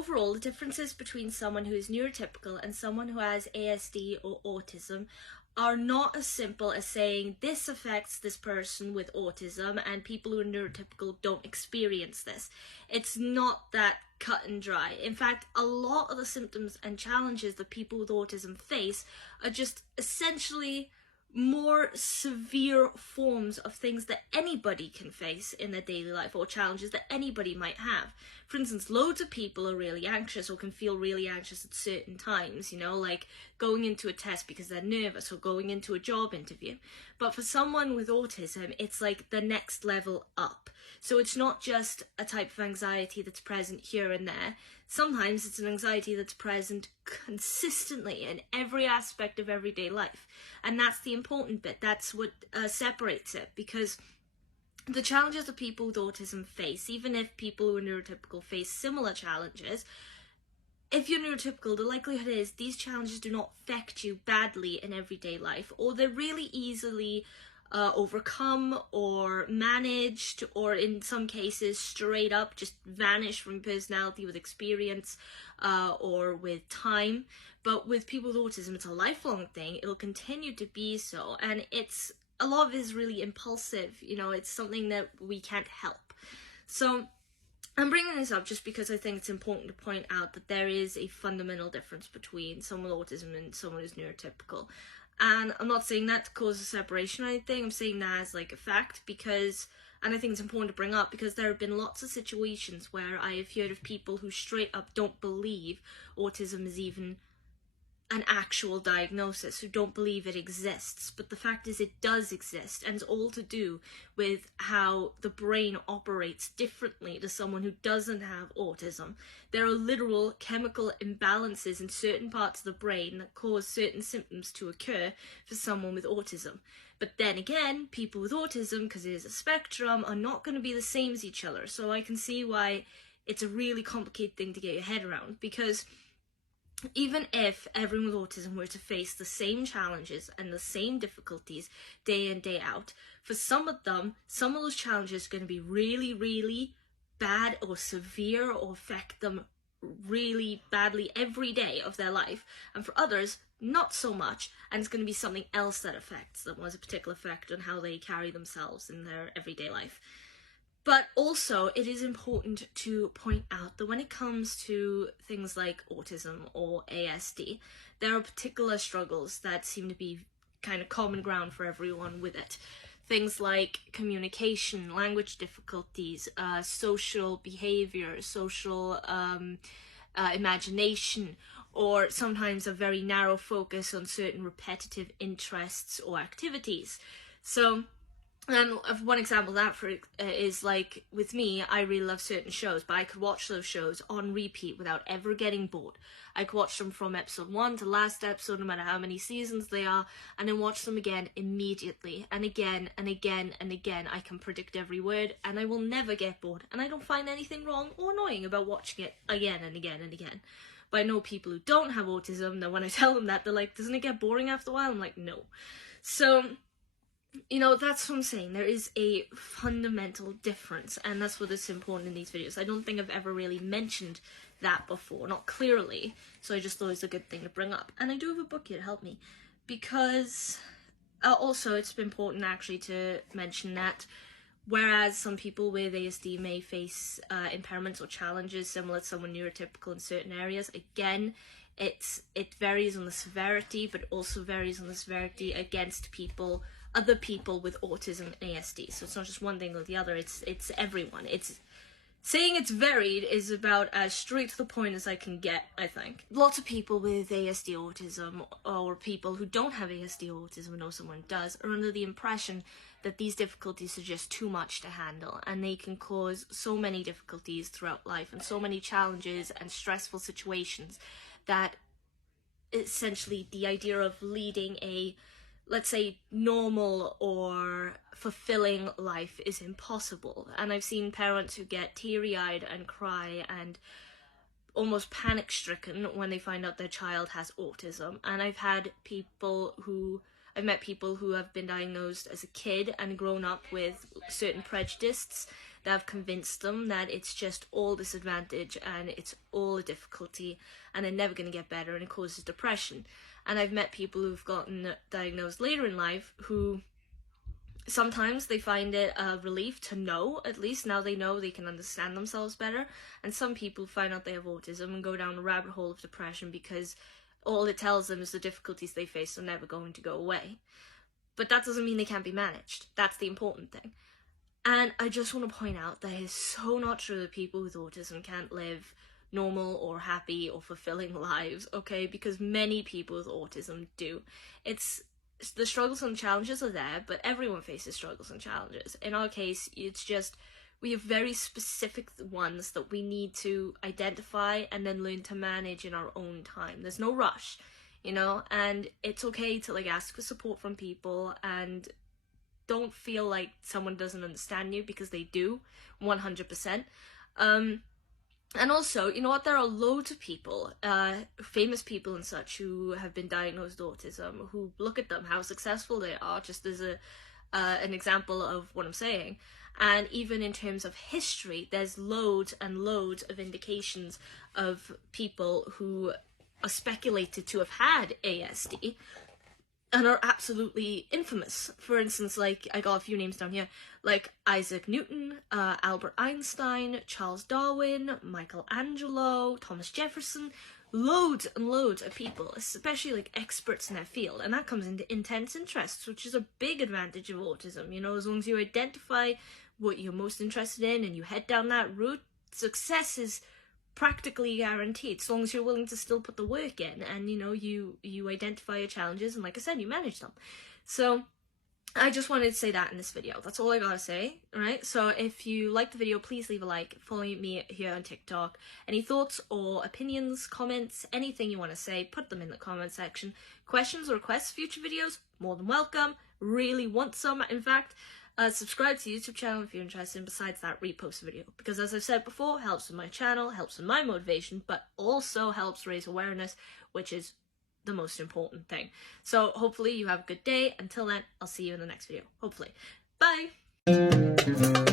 overall, the differences between someone who is neurotypical and someone who has ASD or autism are not as simple as saying this affects this person with autism and people who are neurotypical don't experience this. It's not that cut and dry. In fact, a lot of the symptoms and challenges that people with autism face are just essentially more severe forms of things that anybody can face in their daily life, or challenges that anybody might have. For instance, loads of people are really anxious or can feel really anxious at certain times, you know, like going into a test because they're nervous or going into a job interview. But for someone with autism, it's like the next level up. So it's not just a type of anxiety that's present here and there. Sometimes it's an anxiety that's present consistently in every aspect of everyday life. And that's the important bit. That's what separates it, because the challenges that people with autism face, even if people who are neurotypical face similar challenges, if you're neurotypical, the likelihood is these challenges do not affect you badly in everyday life, or they're really easily overcome or managed, or in some cases straight up just vanish from personality with experience or with time. But with people with autism, it's a lifelong thing. It'll continue to be so, and it's a lot of it is really impulsive, you know, it's something that we can't help. So I'm bringing this up just because I think it's important to point out that there is a fundamental difference between someone with autism and someone who's neurotypical. And I'm not saying that to cause a separation or anything, I'm saying that as like a fact, because, and I think it's important to bring up, because there have been lots of situations where I have heard of people who straight up don't believe autism is even an actual diagnosis, who don't believe it exists. But the fact is it does exist, and it's all to do with how the brain operates differently to someone who doesn't have autism. There are literal chemical imbalances in certain parts of the brain that cause certain symptoms to occur for someone with autism. But then again, people with autism, because it is a spectrum, are not going to be the same as each other. So I can see why it's a really complicated thing to get your head around, because even if everyone with autism were to face the same challenges and the same difficulties day in, day out, for some of them, some of those challenges are going to be really, really bad or severe or affect them really badly every day of their life. And for others, not so much, and it's going to be something else that affects them, or has a particular effect on how they carry themselves in their everyday life. But also, it is important to point out that when it comes to things like autism or ASD, there are particular struggles that seem to be kind of common ground for everyone with it. Things like communication, language difficulties, social behavior, social imagination, or sometimes a very narrow focus on certain repetitive interests or activities. So, and one example of that is like, with me, I really love certain shows, but I could watch those shows on repeat without ever getting bored. I could watch them from episode 1 to last episode, no matter how many seasons they are, and then watch them again immediately, and again, and again, and again. I can predict every word, and I will never get bored, and I don't find anything wrong or annoying about watching it again and again and again. But I know people who don't have autism, that when I tell them that, they're like, doesn't it get boring after a while? I'm like, no. So, you know, that's what I'm saying. There is a fundamental difference, and that's what is important in these videos. I don't think I've ever really mentioned that before, not clearly, so I just thought it was a good thing to bring up. And I do have a book here to help me, because also it's important actually to mention that whereas some people with ASD may face impairments or challenges similar to someone neurotypical in certain areas, again, it varies on the severity, but also varies on the severity against other people with autism and ASD. So it's not just one thing or the other, it's everyone. Saying it's varied is about as straight to the point as I can get, I think. Lots of people with ASD autism, or people who don't have ASD autism and know someone does, are under the impression that these difficulties are just too much to handle, and they can cause so many difficulties throughout life and so many challenges and stressful situations that essentially the idea of leading a, let's say, normal or fulfilling life is impossible. And I've seen parents who get teary-eyed and cry and almost panic-stricken when they find out their child has autism. And I've met people who have been diagnosed as a kid and grown up with certain prejudices that have convinced them that it's just all disadvantage and it's all a difficulty and they're never going to get better and it causes depression. And I've met people who've gotten diagnosed later in life who sometimes they find it a relief to know, at least now they know they can understand themselves better. And some people find out they have autism and go down a rabbit hole of depression because all it tells them is the difficulties they face are never going to go away. But that doesn't mean they can't be managed. That's the important thing. And I just want to point out that it's so not true that people with autism can't live normal or happy or fulfilling lives, okay? Because many people with autism do. The struggles and challenges are there, but everyone faces struggles and challenges. In our case, it's just we have very specific ones that we need to identify and then learn to manage in our own time. There's no rush, you know, and it's okay to like ask for support from people and don't feel like someone doesn't understand you, because they do, 100%. And also, you know what, there are loads of people, famous people and such, who have been diagnosed with autism, who look at them, how successful they are, just as an example of what I'm saying. And even in terms of history, there's loads and loads of indications of people who are speculated to have had ASD and are absolutely infamous. For instance, like, I got a few names down here, like Isaac Newton, Albert Einstein, Charles Darwin, Michelangelo, Thomas Jefferson, loads and loads of people, especially like experts in their field, and that comes into intense interests, which is a big advantage of autism, you know. As long as you identify what you're most interested in and you head down that route, success is practically guaranteed, as long as you're willing to still put the work in and, you know, you identify your challenges and, like I said, you manage them. So I just wanted to say that in this video. That's all I gotta say, alright? So if you like the video, please leave a like, follow me here on TikTok. Any thoughts or opinions, comments, anything you want to say, put them in the comment section. Questions or requests for future videos, more than welcome. Really want some, in fact. Subscribe to the YouTube channel if you're interested, and besides that, repost the video, because as I've said before, helps with my channel, helps with my motivation, but also helps raise awareness, which is the most important thing. So hopefully you have a good day. Until then, I'll see you in the next video. Hopefully. Bye!